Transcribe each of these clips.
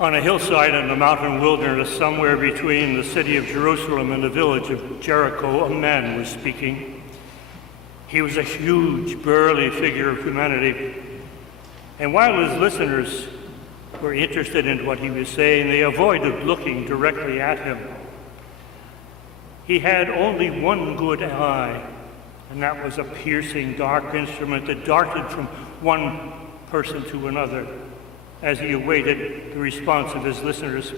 On a hillside in the mountain wilderness, somewhere between the city of Jerusalem and the village of Jericho, a man was speaking. He was a huge, burly figure of humanity. And while his listeners were interested in what he was saying, they avoided looking directly at him. He had only one good eye, and that was a piercing, dark instrument that darted from one person to another as he awaited the response of his listeners.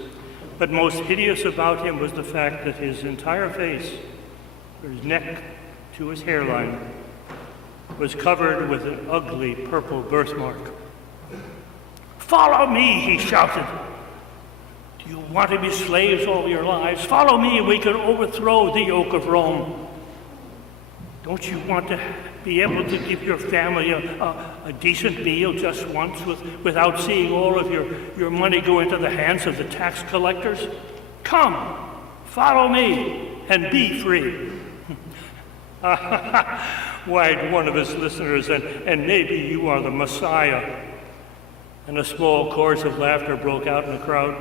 But most hideous about him was the fact that his entire face, from his neck to his hairline, was covered with an ugly purple birthmark. "Follow me," he shouted. "Do you want to be slaves all your lives? Follow me and we can overthrow the yoke of Rome. Don't you want to be able to give your family a decent meal just once without seeing all of your money go into the hands of the tax collectors? Come, follow me and be free." Whined one of his listeners, and maybe you are the Messiah. And a small chorus of laughter broke out in the crowd.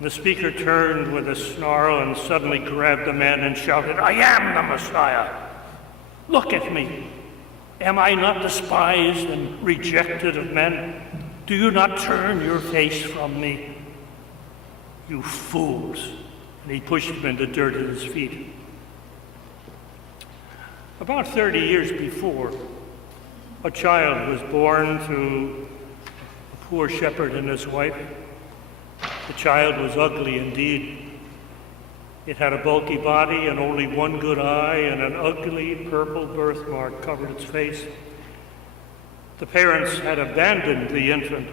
The speaker turned with a snarl and suddenly grabbed the man and shouted, "I am the Messiah. Look at me. Am I not despised and rejected of men? Do you not turn your face from me? You fools." And he pushed him in the dirt at his feet. About 30 years before, a child was born to a poor shepherd and his wife. The child was ugly indeed. It had a bulky body and only one good eye, and an ugly purple birthmark covered its face. The parents had abandoned the infant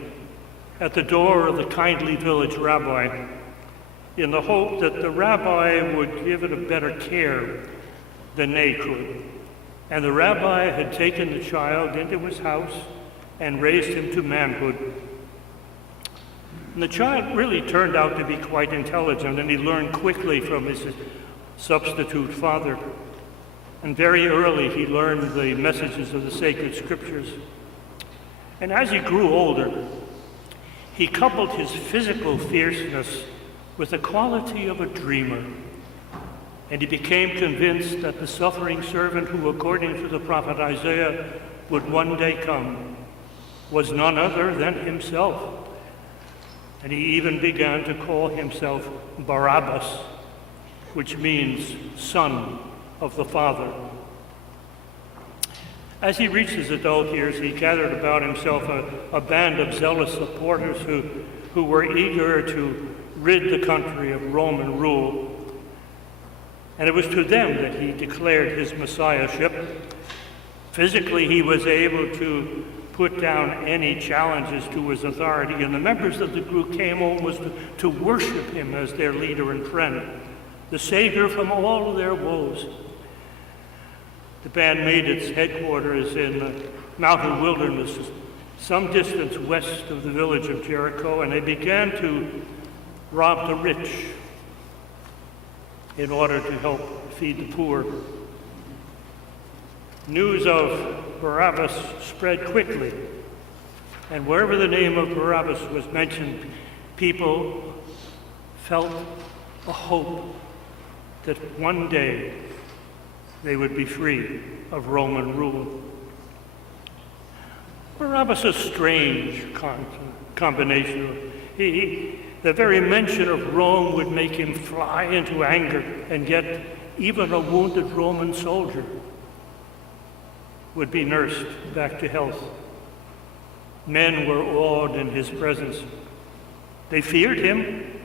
at the door of the kindly village rabbi in the hope that the rabbi would give it a better care than they could. And the rabbi had taken the child into his house and raised him to manhood. And the child really turned out to be quite intelligent, and he learned quickly from his substitute father. And very early he learned the messages of the sacred scriptures. And as he grew older, he coupled his physical fierceness with the quality of a dreamer. And he became convinced that the suffering servant who, according to the prophet Isaiah, would one day come was none other than himself. And he even began to call himself Barabbas, which means son of the Father. As he reached his adult years, he gathered about himself a band of zealous supporters who were eager to rid the country of Roman rule. And it was to them that he declared his messiahship. Physically, he was able to put down any challenges to his authority, and the members of the group came almost to worship him as their leader and friend, the savior from all of their woes. The band made its headquarters in the mountain wilderness, some distance west of the village of Jericho, and they began to rob the rich in order to help feed the poor. News of Barabbas spread quickly, and wherever the name of Barabbas was mentioned, people felt a hope that one day they would be free of Roman rule. Barabbas is a strange combination. The very mention of Rome would make him fly into anger, and yet even a wounded Roman soldier would be nursed back to health. Men were awed in his presence. They feared him,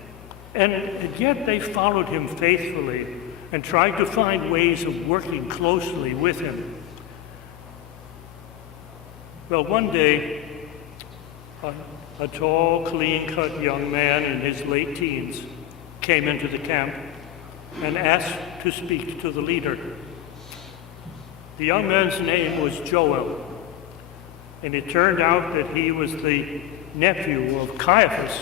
and yet they followed him faithfully and tried to find ways of working closely with him. Well, one day, a tall, clean-cut young man in his late teens came into the camp and asked to speak to the leader. The young man's name was Joel, and it turned out that he was the nephew of Caiaphas,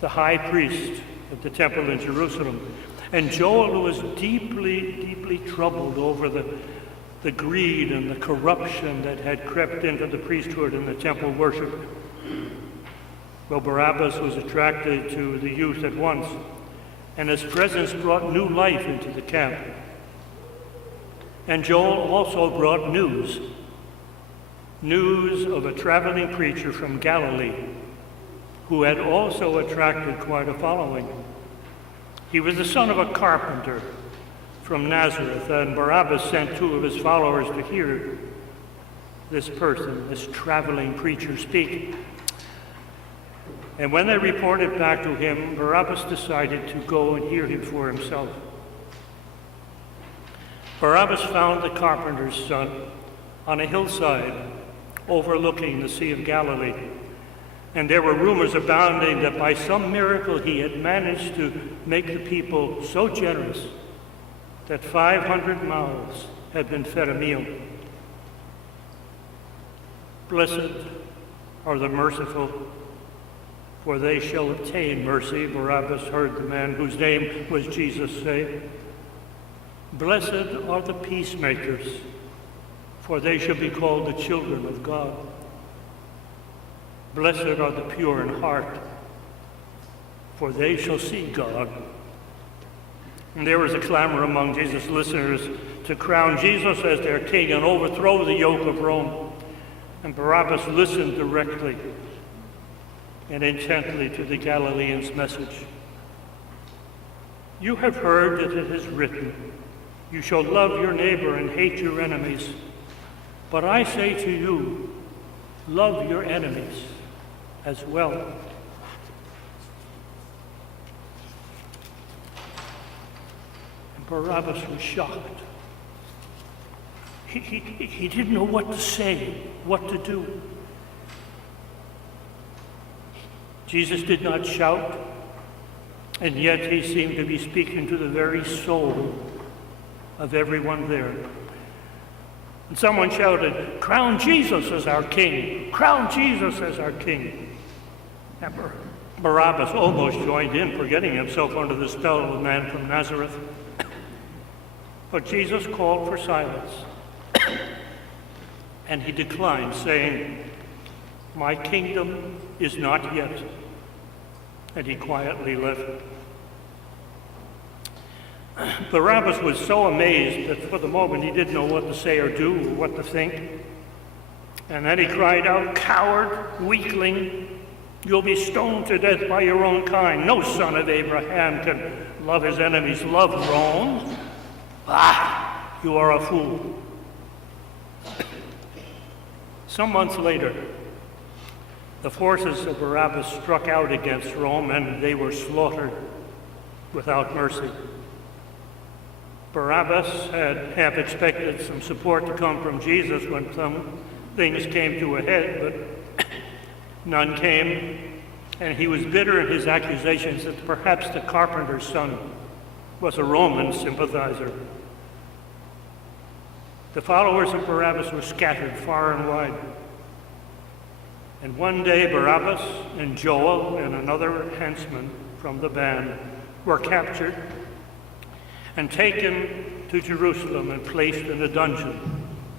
the high priest of the temple in Jerusalem. And Joel was deeply, deeply troubled over the greed and the corruption that had crept into the priesthood and the temple worship. though Barabbas was attracted to the youth at once, and his presence brought new life into the camp. And Joel also brought news of a traveling preacher from Galilee who had also attracted quite a following. He was the son of a carpenter from Nazareth, and Barabbas sent two of his followers to hear this person, this traveling preacher, speak. And when they reported back to him, Barabbas decided to go and hear him for himself. Barabbas found the carpenter's son on a hillside overlooking the Sea of Galilee. And there were rumors abounding that by some miracle he had managed to make the people so generous that 500 mouths had been fed a meal. Blessed are the merciful, for they shall obtain mercy, Barabbas heard the man whose name was Jesus say. Blessed are the peacemakers, for they shall be called the children of God. Blessed are the pure in heart, for they shall see God. And there was a clamor among Jesus' listeners to crown Jesus as their king and overthrow the yoke of Rome. And Barabbas listened directly and intently to the Galilean's message. You have heard that it is written, you shall love your neighbor and hate your enemies. But I say to you, love your enemies as well. And Barabbas was shocked. He didn't know what to say, what to do. Jesus did not shout, and yet he seemed to be speaking to the very soul of everyone there. And someone shouted, "Crown Jesus as our king! Crown Jesus as our king!" And Barabbas almost joined in, forgetting himself under the spell of the man from Nazareth. But Jesus called for silence, and he declined, saying, "My kingdom is not yet." And he quietly left. Barabbas was so amazed that for the moment he didn't know what to say or do, or what to think. And then he cried out, "Coward, weakling, you'll be stoned to death by your own kind. No son of Abraham can love his enemies, love Rome. Ah, you are a fool." Some months later, the forces of Barabbas struck out against Rome, and they were slaughtered without mercy. Barabbas had half expected some support to come from Jesus when some things came to a head, but none came, and he was bitter in his accusations that perhaps the carpenter's son was a Roman sympathizer. The followers of Barabbas were scattered far and wide. And one day Barabbas and Joel and another henchman from the band were captured and taken to Jerusalem and placed in a dungeon,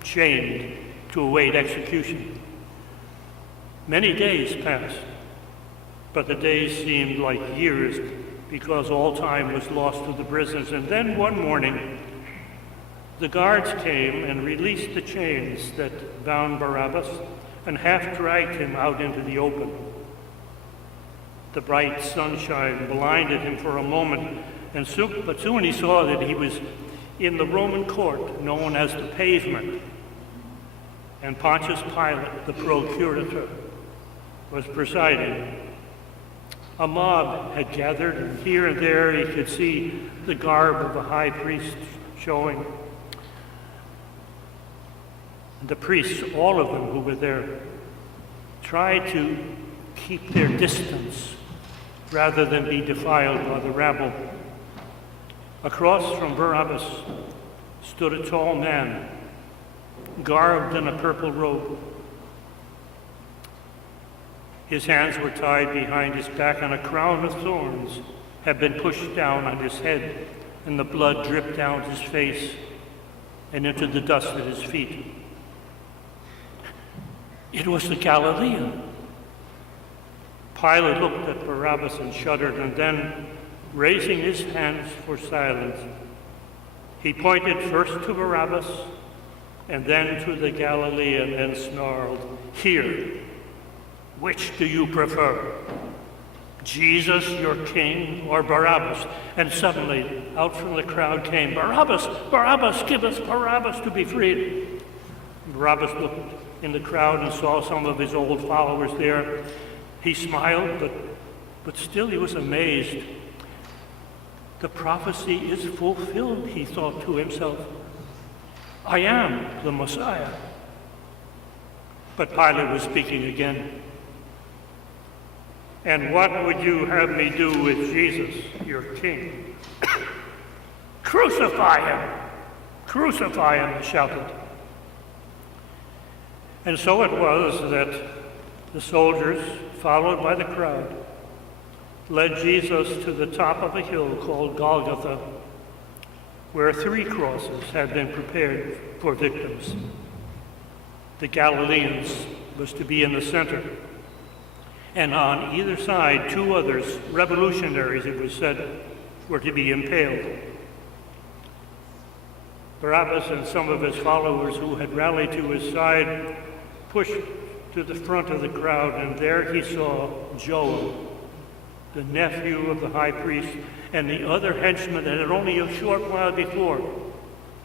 chained to await execution. Many days passed, but the days seemed like years because all time was lost to the prisoners. And then one morning, the guards came and released the chains that bound Barabbas and half dragged him out into the open. The bright sunshine blinded him for a moment, but soon he saw that he was in the Roman court known as the Pavement, and Pontius Pilate, the procurator, was presiding. A mob had gathered, and here and there he could see the garb of the high priest showing. And the priests, all of them who were there, tried to keep their distance rather than be defiled by the rabble. Across from Barabbas stood a tall man, garbed in a purple robe. His hands were tied behind his back, and a crown of thorns had been pushed down on his head, and the blood dripped down his face and into the dust at his feet. It was the Galilean, Pilate looked at Barabbas and shuddered, and then, raising his hands for silence, he pointed first to Barabbas and then to the Galilean and snarled, "Here, which do you prefer? Jesus, your king, or Barabbas?" And suddenly, out from the crowd came, "Barabbas! Barabbas! Give us Barabbas to be freed!" Barabbas looked in the crowd and saw some of his old followers there. He smiled, but still he was amazed. The prophecy is fulfilled, he thought to himself. I am the Messiah. But Pilate was speaking again. "And what would you have me do with Jesus, your king?" "Crucify him! Crucify him!" he shouted. And so it was that the soldiers, followed by the crowd, led Jesus to the top of a hill called Golgotha, where 3 crosses had been prepared for victims. The Galileans was to be in the center, and on either side 2 others, revolutionaries it was said, were to be impaled. Barabbas and some of his followers who had rallied to his side pushed to the front of the crowd, and there he saw Joel, the nephew of the high priest, and the other henchmen that had only a short while before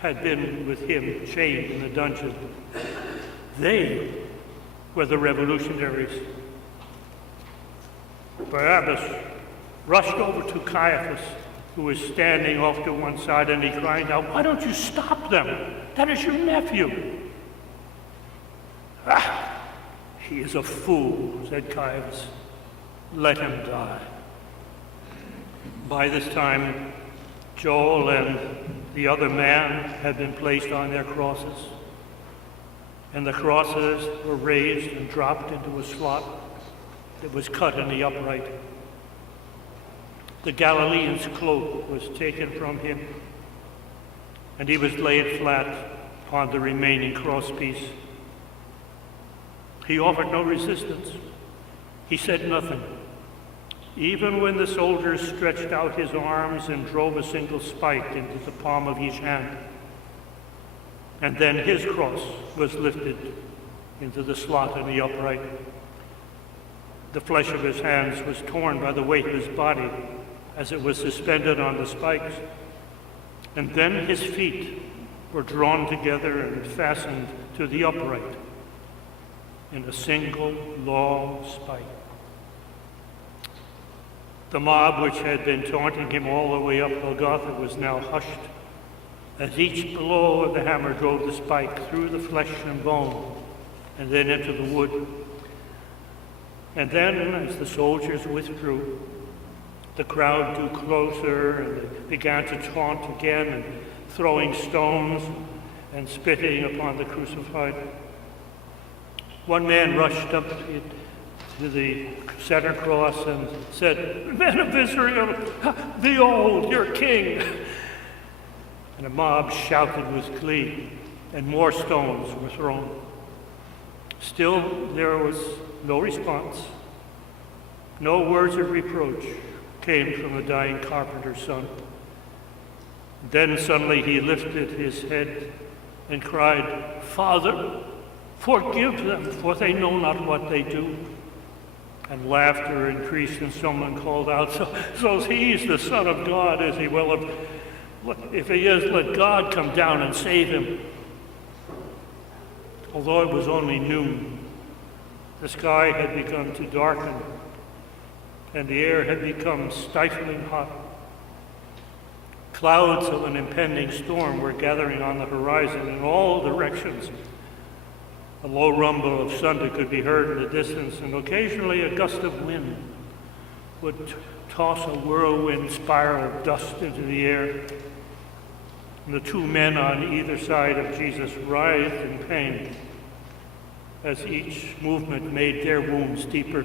had been with him chained in the dungeon. They were the revolutionaries. Barabbas rushed over to Caiaphas, who was standing off to one side, and he cried out, "Why don't you stop them? That is your nephew." "Ah, he is a fool," said Caiaphas. "Let him die." By this time, Joel and the other man had been placed on their crosses, and the crosses were raised and dropped into a slot that was cut in the upright. The Galilean's cloak was taken from him, and he was laid flat upon the remaining crosspiece. He offered no resistance. He said nothing, even when the soldiers stretched out his arms and drove a single spike into the palm of each hand. And then his cross was lifted into the slot in the upright. The flesh of his hands was torn by the weight of his body as it was suspended on the spikes. And then his feet were drawn together and fastened to the upright in a single long spike. The mob, which had been taunting him all the way up Golgotha, was now hushed, as each blow of the hammer drove the spike through the flesh and bone and then into the wood. And then, as the soldiers withdrew, the crowd drew closer and they began to taunt again, and throwing stones and spitting upon the crucified. One man rushed up to the center cross and said, "Men of Israel, behold your king!" And a mob shouted with glee, and more stones were thrown. Still, there was no response. No words of reproach came from the dying carpenter's son. Then suddenly he lifted his head and cried, "Father, forgive them, for they know not what they do." And laughter increased, and someone called out, so he's the Son of God, is he? Well, if he is, let God come down and save him. Although it was only noon, the sky had begun to darken, and the air had become stifling hot. Clouds of an impending storm were gathering on the horizon in all directions. A low rumble of thunder could be heard in the distance, and occasionally a gust of wind would toss a whirlwind spiral of dust into the air. And the 2 men on either side of Jesus writhed in pain as each movement made their wounds deeper.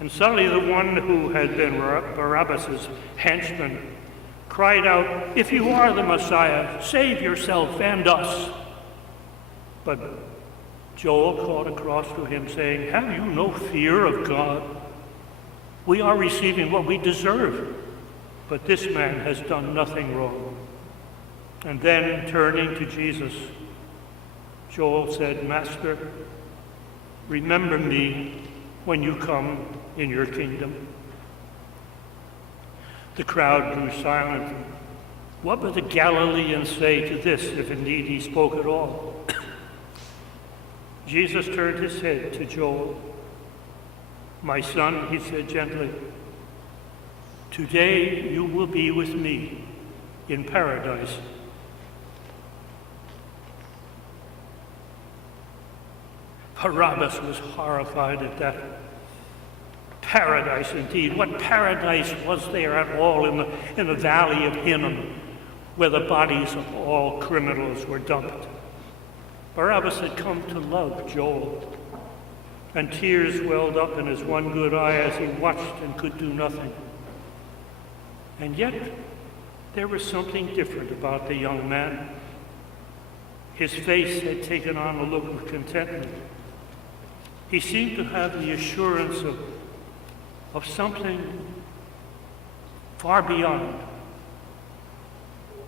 And suddenly the one who had been Barabbas' henchman cried out, "If you are the Messiah, save yourself and us." But Joel called across to him, saying, "Have you no fear of God? We are receiving what we deserve, but this man has done nothing wrong." And then, turning to Jesus, Joel said, "Master, remember me when you come in your kingdom." The crowd grew silent. What would the Galileans say to this, if indeed he spoke at all? Jesus turned his head to Joel. "My son," he said gently, "today you will be with me in paradise." Barabbas was horrified at that. Paradise indeed. What paradise was there at all in the valley of Hinnom, where the bodies of all criminals were dumped? Barabbas had come to love Joel, and tears welled up in his one good eye as he watched and could do nothing. And yet, there was something different about the young man. His face had taken on a look of contentment. He seemed to have the assurance of something far beyond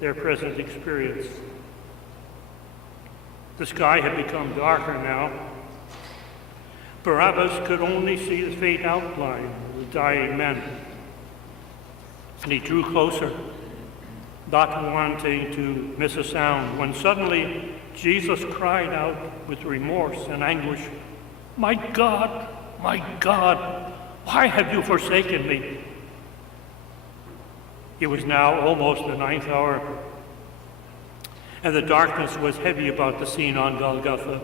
their present experience. The sky had become darker now. Barabbas could only see the faint outline of the dying men. And he drew closer, not wanting to miss a sound, when suddenly Jesus cried out with remorse and anguish, my God, why have you forsaken me?" It was now almost the 9th hour, and the darkness was heavy about the scene on Golgotha.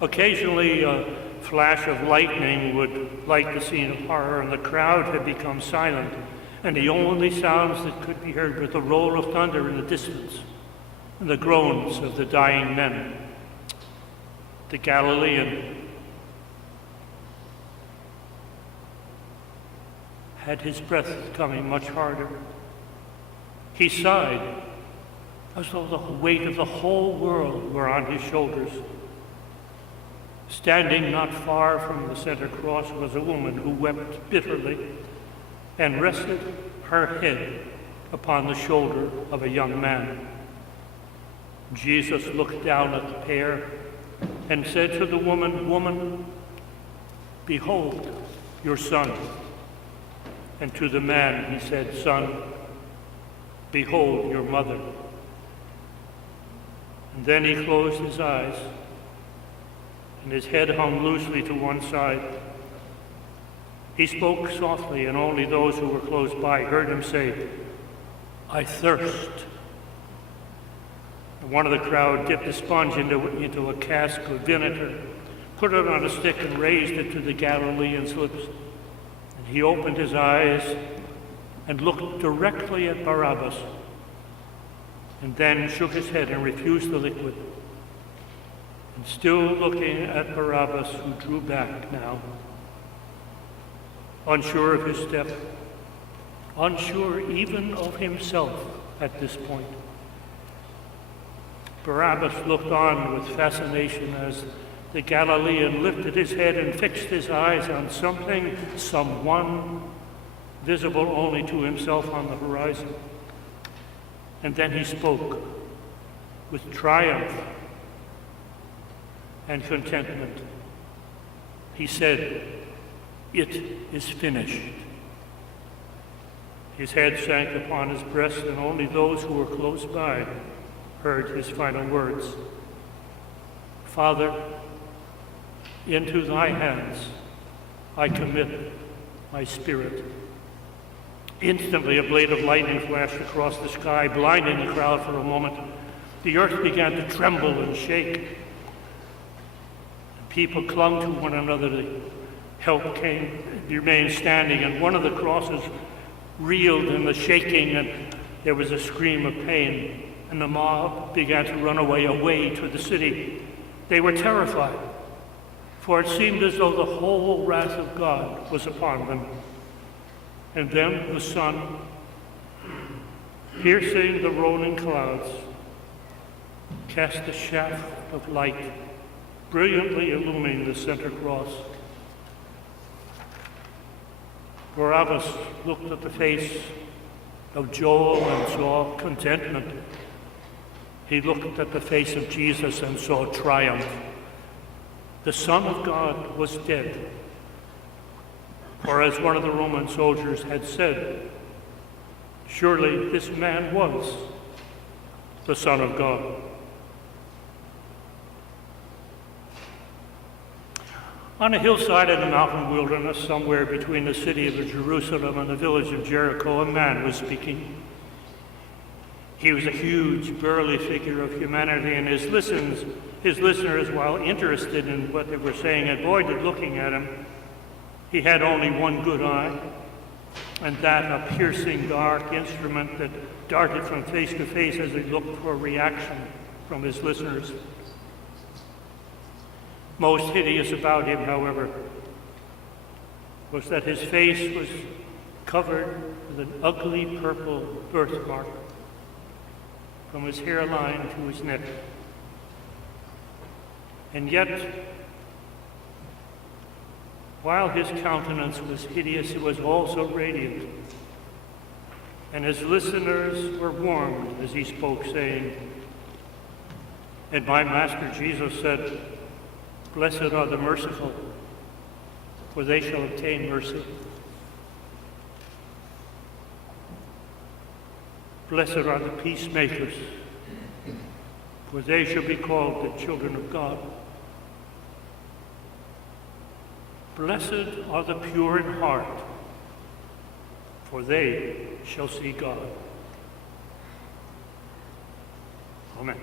Occasionally, a flash of lightning would light the scene of horror, and the crowd had become silent, and the only sounds that could be heard were the roll of thunder in the distance and the groans of the dying men. The Galilean had his breath coming much harder. He sighed as though the weight of the whole world were on his shoulders. Standing not far from the center cross was a woman who wept bitterly and rested her head upon the shoulder of a young man. Jesus looked down at the pair and said to the woman, "Woman, behold your son." And to the man he said, "Son, behold your mother." And then he closed his eyes, and his head hung loosely to one side. He spoke softly, and only those who were close by heard him say, "I thirst." And one of the crowd dipped a sponge into a cask of vinegar, put it on a stick, and raised it to the Galilean's lips. And he opened his eyes and looked directly at Barabbas, and then shook his head and refused the liquid. And still looking at Barabbas, who drew back now, unsure of his step, unsure even of himself at this point. Barabbas looked on with fascination as the Galilean lifted his head and fixed his eyes on something, someone, visible only to himself on the horizon. And then he spoke with triumph and contentment. He said, "It is finished." His head sank upon his breast, and only those who were close by heard his final words. "Father, into thy hands I commit my spirit." Instantly, a blade of lightning flashed across the sky, blinding the crowd for a moment. The earth began to tremble and shake. People clung to one another. The help came, remained standing, and one of the crosses reeled in the shaking, and there was a scream of pain, and the mob began to run away to the city. They were terrified, for it seemed as though the whole wrath of God was upon them. And then the sun, piercing the rolling clouds, cast a shaft of light brilliantly illumining the center cross. Barabbas looked at the face of Joel and saw contentment. He looked at the face of Jesus and saw triumph. The Son of God was dead. For as one of the Roman soldiers had said, surely this man was the Son of God. On a hillside in the mountain wilderness, somewhere between the city of Jerusalem and the village of Jericho, a man was speaking. He was a huge, burly figure of humanity, and his listeners, while interested in what they were saying, avoided looking at him. He had only one good eye, and that a piercing, dark instrument that darted from face to face as he looked for a reaction from his listeners. Most hideous about him, however, was that his face was covered with an ugly purple birthmark from his hairline to his neck. And yet, while his countenance was hideous, it was also radiant. And his listeners were warmed as he spoke, saying, and my Master Jesus said, blessed are the merciful, for they shall obtain mercy. Blessed are the peacemakers, for they shall be called the children of God. Blessed are the pure in heart, for they shall see God. Amen.